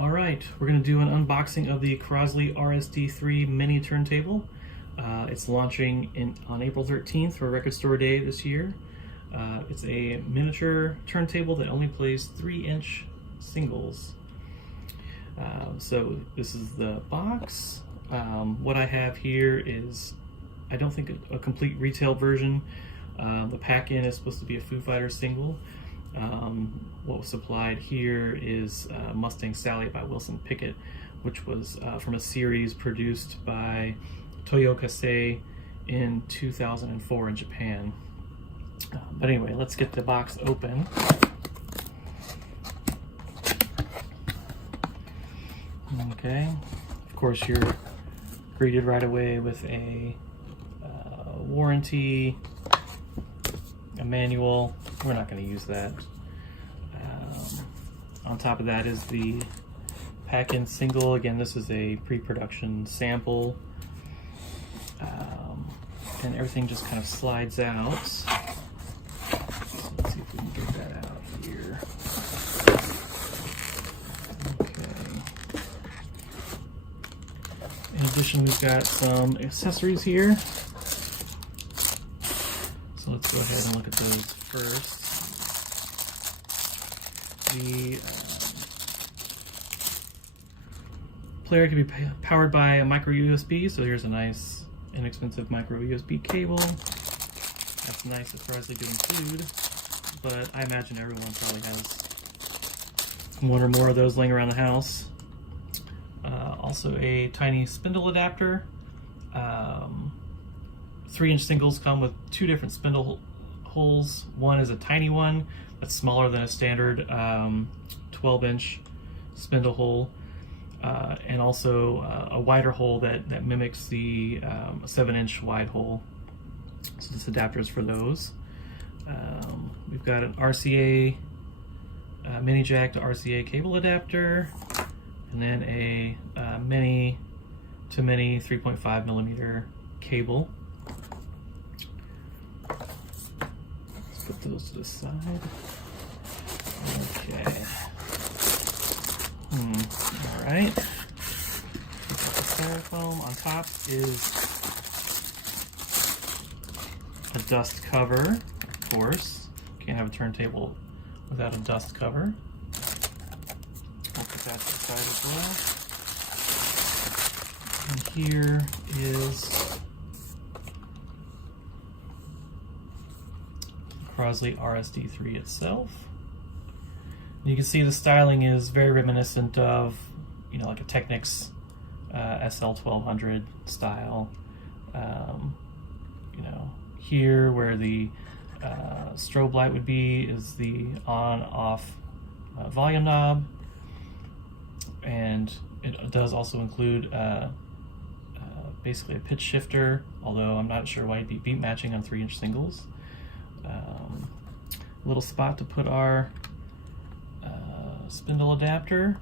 All right, we're going to do an unboxing of the Crosley RSD3 mini turntable. It's launching on April 13th for Record Store Day this year. It's a miniature turntable that only plays 3-inch singles. So this is the box. What I have here is, I don't think a complete retail version. The pack-in is supposed to be a Foo Fighters single. What was supplied here is Mustang Sally by Wilson Pickett, which was from a series produced by Toyo Kasei in 2004 in Japan. But anyway, let's get the box open. Okay, of course you're greeted right away with a warranty, a manual. We're not going to use that. On top of that is the pack-in single. Again, this is a pre-production sample. And everything just kind of slides out. So let's see if we can get that out here. Okay. In addition, we've got some accessories here. So let's go ahead and look at those first. The player can be powered by a micro USB, so here's a nice inexpensive micro USB cable. That's nice, surprisingly to include, but I imagine everyone probably has one or more of those laying around the house. Also a tiny spindle adapter. 3-inch singles come with 2 different spindle holes. One is a tiny one that's smaller than a standard 12-inch spindle hole, and also a wider hole that mimics the 7-inch wide hole. So this adapter is for those. We've got an RCA mini jack to RCA cable adapter, and then a mini to mini 3.5 millimeter cable. Put those to the side. Okay. All right. The styrofoam on top is a dust cover, of course. Can't have a turntable without a dust cover. I'll put that to the side as well. And here is Crosley RSD3 itself. You can see the styling is very reminiscent of, like a Technics SL1200 style. Here where the strobe light would be is the on-off volume knob, and it does also include basically a pitch shifter, although I'm not sure why it'd be beat matching on 3-inch singles. Little spot to put our spindle adapter.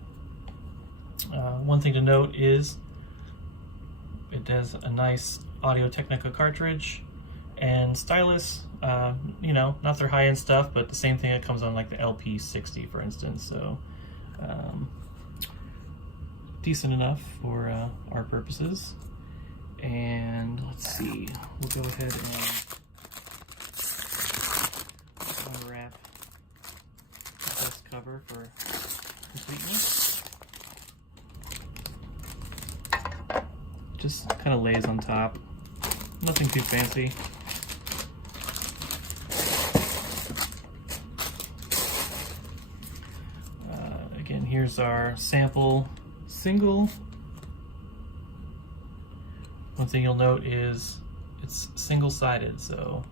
One thing to note is it does a nice Audio-Technica cartridge and stylus. Not their high-end stuff, but the same thing that comes on like the LP60, for instance. So decent enough for our purposes. And let's see, we'll go ahead and unwrap the dust cover for completeness. Just kind of lays on top, nothing too fancy. Again, here's our sample single. One thing you'll note is it's single-sided, so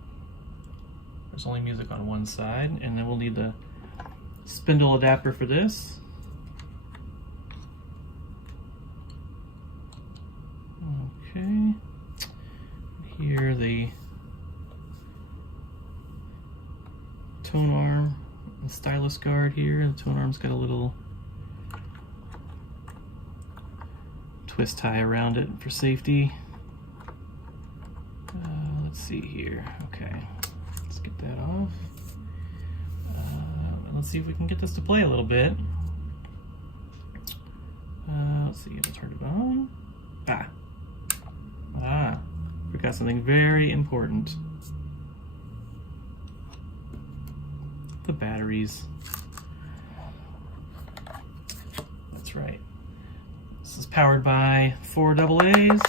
there's only music on one side, and then we'll need the spindle adapter for this. Okay. Here the tone arm and stylus guard here. The tone arm's got a little twist tie around it for safety. Let's see here. Okay, let's get that off. Let's see if we can get this to play a little bit. Let's see, I turned it on. Forgot something very important. The batteries. That's right. This is powered by 4 AA's.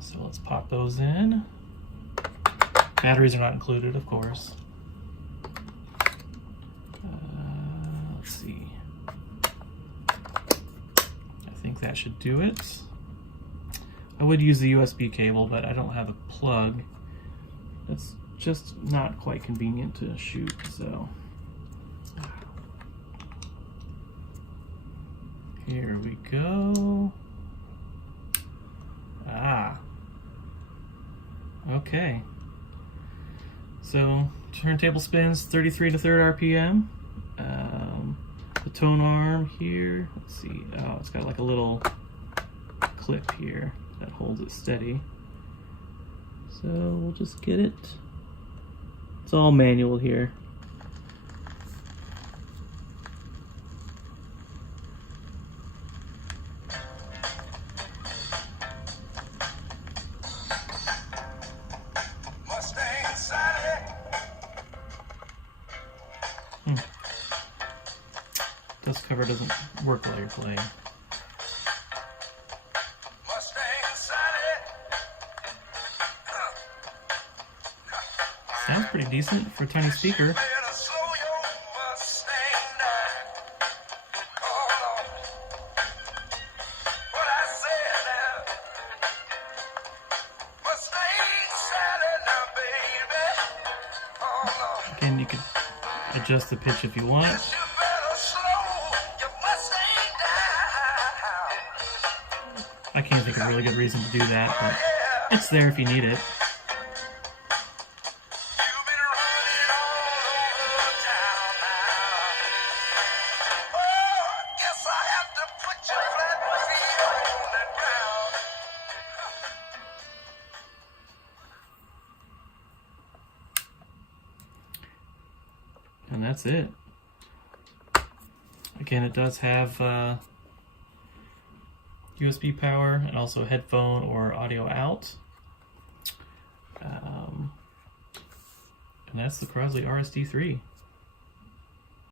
So let's pop those in. Batteries are not included, of course. Let's see. I think that should do it. I would use the USB cable, but I don't have a plug. It's just not quite convenient to shoot, so. Here we go. Okay. So, turntable spins 33 to 3rd RPM. The tone arm here, let's see, it's got like a little clip here that holds it steady. So we'll just get it. It's all manual here. Dust cover doesn't work while you're playing. Sounds pretty decent for a tiny speaker. Again, you could adjust the pitch if you want. I can't think of a really good reason to do that, but it's there if you need it. And that's it. Again, it does have USB power and also headphone or audio out. And that's the Crosley RSD3.